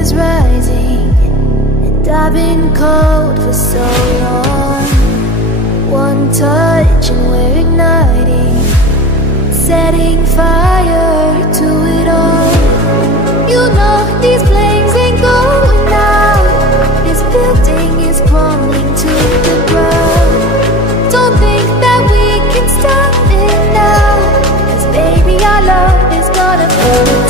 is rising, and I've been cold for so long. One touch and we're igniting, setting fire to it all. You know these flames ain't going out. This building is crumbling to the ground. Don't think that we can stop it now, 'cause baby our love is gonna burn.